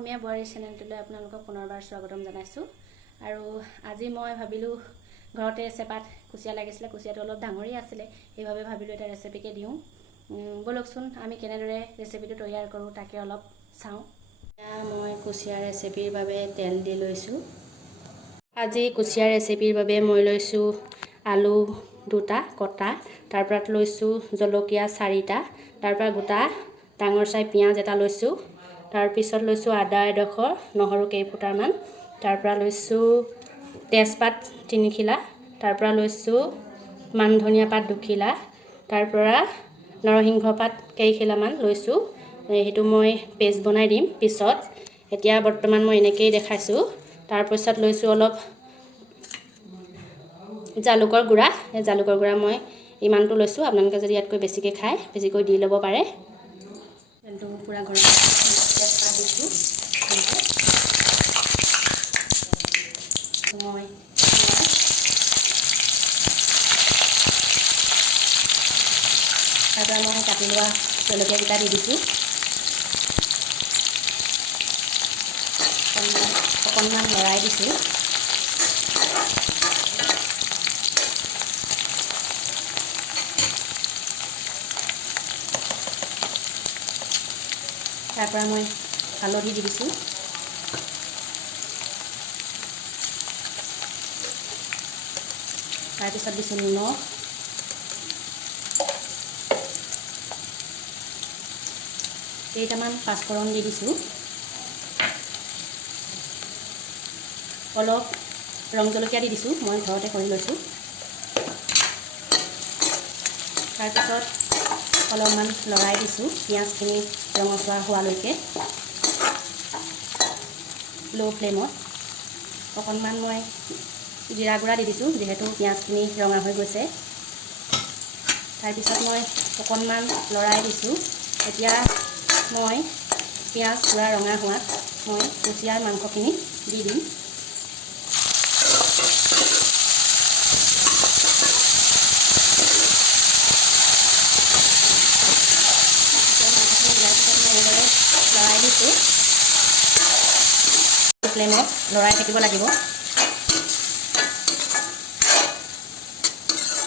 অসমীয়া বোৱাৰী চেনেলটোলৈ আপোনালোকক পুনৰবাৰ স্বাগতম জনাইছোঁ। আৰু আজি মই ভাবিলোঁ ঘৰতে চেপাত কুচিয়া লাগিছিলে, কুচিয়াটো অলপ ডাঙৰেই আছিলে, সেইবাবে ভাবিলোঁ এটা ৰেচিপিকে দিওঁ। বলকচোন আমি কেনেদৰে ৰেচিপিটো তৈয়াৰ কৰোঁ তাকে অলপ চাওঁ। মই কুচিয়াৰ ৰেচিপিৰ বাবে তেল দি লৈছোঁ। আজি কুচিয়াৰ ৰেচিপিৰ বাবে মই লৈছোঁ আলু 2টা কটা, তাৰপৰা লৈছোঁ জলকীয়া 4টা, তাৰপৰা গোটা ডাঙৰ চাই পিঁয়াজ এটা লৈছোঁ, তাৰপিছত লৈছোঁ আদা এডোখৰ, নহৰু কেইফুটামান, তাৰপৰা লৈছোঁ তেজপাত 3 খিলা, তাৰপৰা লৈছোঁ মান ধনিয়া পাত 2 খিলা, তাৰপৰা নৰসিংহ পাত কেইখিলামান লৈছোঁ। সেইটো মই পেষ্ট বনাই দিম পিছত। এতিয়া বৰ্তমান মই এনেকৈয়ে দেখাইছোঁ। তাৰপিছত লৈছোঁ অলপ জালুকৰ গুড়া। এই জালুকৰ গুড়া মই ইমানটো লৈছোঁ, আপোনালোকে যদি ইয়াতকৈ বেছিকৈ খায় বেছিকৈ দি ল'ব পাৰে। তেলটো পূৰা গৰম তেজপাত দিছোঁ। মই তাৰপৰা মই কাটি লোৱা জলকীয়াকেইটা দি দিছোঁ। অকণমান লৰাই দিছোঁ। তাৰপৰা মই হালধি দি দিছোঁ। তাৰপিছত দিছোঁ নিমখ, কেইটামান পাঁচফোৰণ দি দিছোঁ, অলপ ৰং জলকীয়া দি দিছোঁ, মই ঘৰতে কৰি লৈছোঁ। তাৰপিছত অলপমান লৰাই দিছোঁ পিঁয়াজখিনি ৰঙচুৱা হোৱালৈকে ল' ফ্লেমত। অকণমান মই জিৰা গুড়া দি দিছোঁ, যিহেতু পিঁয়াজখিনি ৰঙা হৈ গৈছে। তাৰপিছত মই অকণমান লৰাই দিছোঁ। এতিয়া মই পিঁয়াজ পূৰা ৰঙা হোৱাত মই কুচিয়াৰ মাংসখিনি দি দিম। লৰাই দিছোঁ, ফ্লেমত লৰাই থাকিব লাগিব।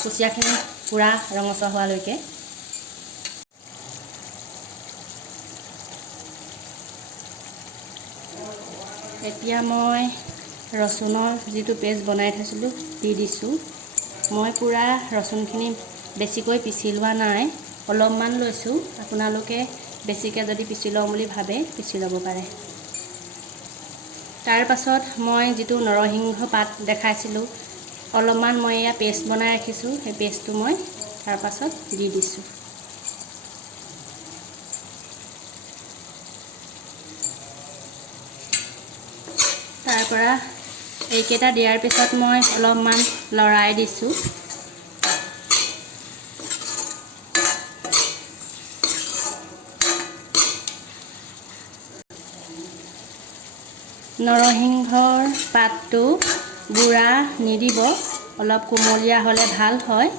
কুচিয়াখিনি পূৰা ৰঙচুৱা হোৱালৈকে। এতিয়া মই ৰচুনৰ যিটো পেষ্ট বনাই থৈছিলোঁ দি দিছোঁ। মই পূৰা ৰচুনখিনি বেছিকৈ পিচি লোৱা নাই, অলপমান লৈছোঁ। আপোনালোকে বেছিকৈ যদি পিচি লওঁ বুলি ভাবে পিচি ল'ব পাৰে। তাৰ পাছত মই যিটো নৰসিংহ পাত দেখাইছিলোঁ, অলপমান মই এয়া পেষ্ট বনাই ৰাখিছোঁ, সেই পেষ্টটো মই তাৰ পাছত দি দিছোঁ। তাৰপৰা এইকেইটা দিয়াৰ পিছত মই অলপমান লৰাই দিছোঁ। নৰসিংহৰ পাতটো বুঢ়া নিদিব, অলপ কোমলীয়া হ'লে ভাল হয়,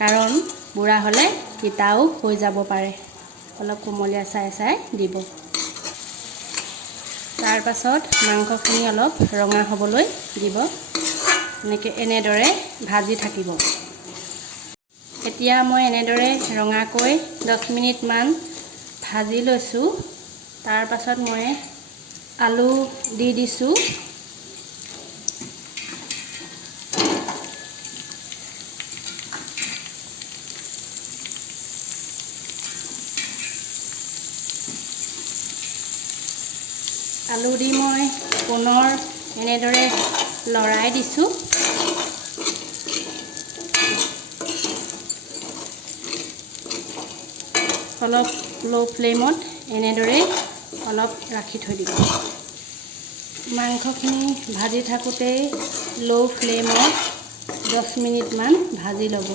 কাৰণ বুঢ়া হ'লে তিতাও হৈ যাব পাৰে। অলপ কোমলীয়া চাই চাই দিব। তাৰ পাছত মাংসখিনি অলপ ৰঙা হ'বলৈ দিব। এনেদৰে ভাজি থাকিব। এতিয়া মই এনেদৰে ৰঙাকৈ 10 মিনিটমান ভাজি লৈছোঁ। তাৰ পাছত মই আলু দি দিছোঁ। আলু দি মই পুনৰ এনেদৰে লৰাই দিছোঁ। অলপ ল' ফ্লেমত এনেদৰে অলপ ৰাখি থৈ দিব। মাংসখিনি ভাজি থাকোঁতেই ল' ফ্লেমত 10 মিনিটমান ভাজি ল'ব।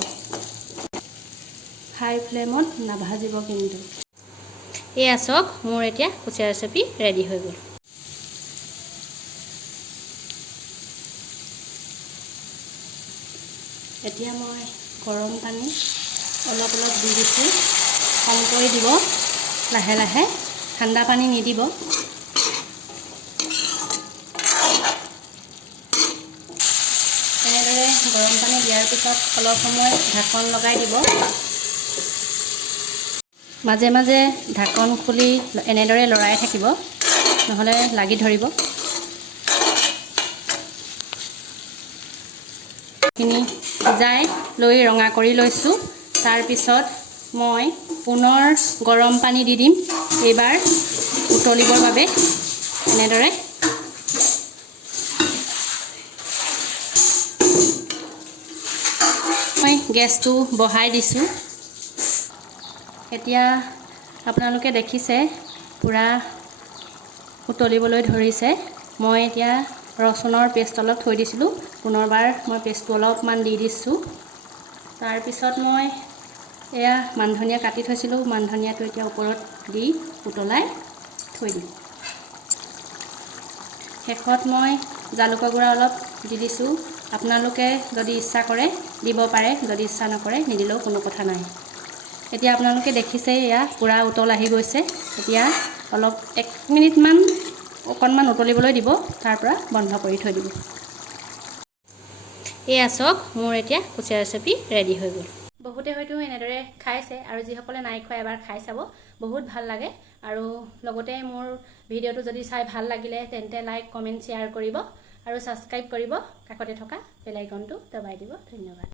হাই ফ্লেমত নাভাজিব কিন্তু। এয়া চাওক, মোৰ এতিয়া কুচিয়া ৰেচিপি ৰেডি হৈ গ'ল। এতিয়া মই গৰম পানী অলপ অলপ দি দিছোঁ। কমকৈ দিব, লাহে লাহে, ঠাণ্ডা পানী নিদিব। গৰম পানী দিয়াৰ পিছত অলপ সময় ঢাকন লগাই দিব। মাজে মাজে ঢাকন খুলি এনেদৰে লৰাই থাকিব, নহ'লে লাগি ধৰিব। খিনি সিজাই লৈ ৰঙা কৰি লৈছোঁ। তাৰপিছত মই পুনৰ গৰম পানী দি দিম, এইবাৰ উতলিবৰ বাবে। এনেদৰে মই গেছটো বঢ়াই দিছোঁ। এতিয়া আপোনালোকে দেখিছে পূৰা উতলিবলৈ ধৰিছে। মই এতিয়া ৰচুনৰ পেষ্ট অলপ থৈ দিছিলোঁ, পুনৰবাৰ মই পেষ্টটো অলপমান দি দিছোঁ। তাৰপিছত মই এয়া মান ধনিয়া কাটি থৈছিলোঁ, মান ধনিয়াটো এতিয়া ওপৰত দি উতলাই থৈ দিম। শেষত মই জালুকৰ গুড়া অলপ দি দিছোঁ। আপোনালোকে যদি ইচ্ছা কৰে দিব পাৰে, যদি ইচ্ছা নকৰে নিদিলেও কোনো কথা নাই। এতিয়া আপোনালোকে দেখিছে এয়া পূৰা উতল আহি গৈছে। এতিয়া অলপ 1 মিনিটমান অকণমান উতলিবলৈ দিব, তাৰ পৰা বন্ধ কৰি থৈ দিব। এয়া চাওক, মোৰ এতিয়া কুচিয়া ৰেচিপি ৰেডি হৈ গ'ল। বহুতে হয়তো এনেদৰে খাইছে, আৰু যিসকলে নাই খোৱা এবাৰ খাই চাব, বহুত ভাল লাগে। আৰু লগতে মোৰ ভিডিঅ'টো যদি চাই ভাল লাগিলে তেন্তে লাইক, কমেণ্ট, শ্বেয়াৰ কৰিব আৰু ছাবস্ক্ৰাইব কৰিব। কাষতে থকা বেল আইকনটো দবাই দিব। ধন্যবাদ।